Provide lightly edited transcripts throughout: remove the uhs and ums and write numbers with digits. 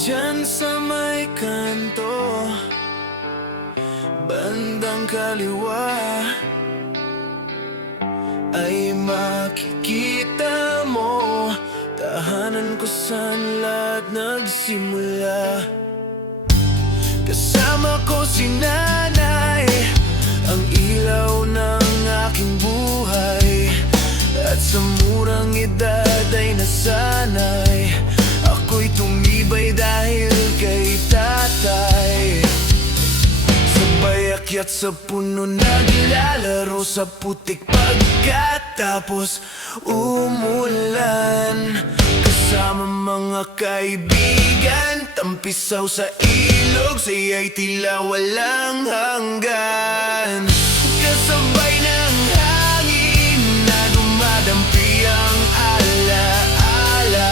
Diyan sa may kanto, bandang kaliwa, ay makikita mo tahanan ko saan lahat nagsimula. Kasama ko si nanay, ang ilaw ng aking buhay. At sa murang edad ay nasanay, ako'y tumibay dahil kay tatay. Sabay akyat sa puno, naglalaro sa putik pagkatapos umulan. Kasama mga kaibigan, tampisaw sa ilog, saya'y tila walang hanggan. Kasabay ng hangin na dumadampi ang alaala,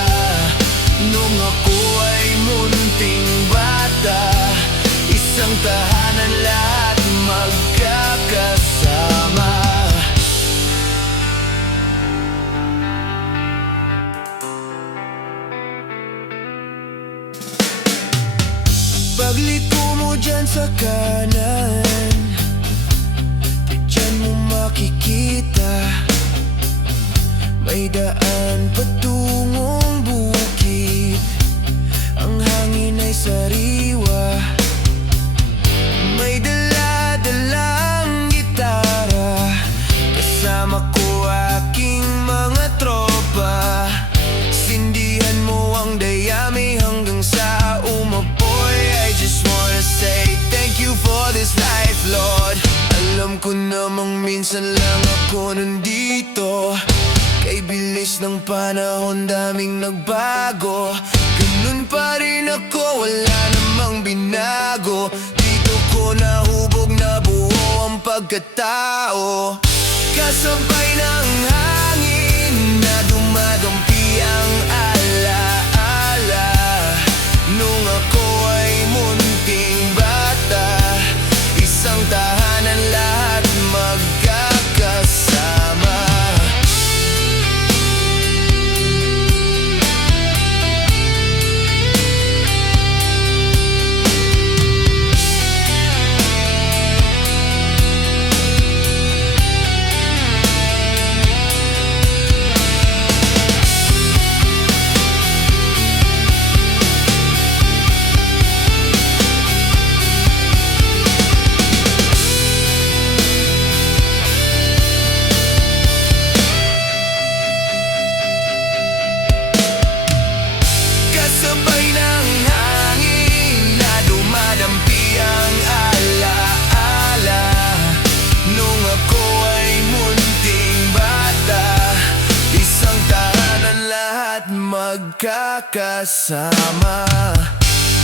nung ako ay munting bata, isang tahanan lahat magkakasama. Pagliko mo dyan sa kanan, dyan mo makikita may daan patungong bukid. Ang hangin ay sariwa, may dala-dalang gitara. Kasama ko aking mga tropa, sindihan mo ang dayami hanggang sa umapoy. I just wanna say thank you for this life, Lord. Alam ko namang minsan lang ako nandito, kay bilis ng panahon daming nagbago. Ganun pa rin ako, wala namang binago. Dito ko nahubog na buo ang pagkatao. Kasabay ng hangin na dumadampi ang alaala, nung ako ay munting bata, isang tahanan lahat magkakasama. Kasabay ng hangin na dumadampi ang alaala, nung ako ay munting bata, isang tahanan lahat magkakasama.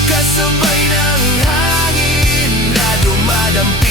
Kasabay ng hangin na dumadampi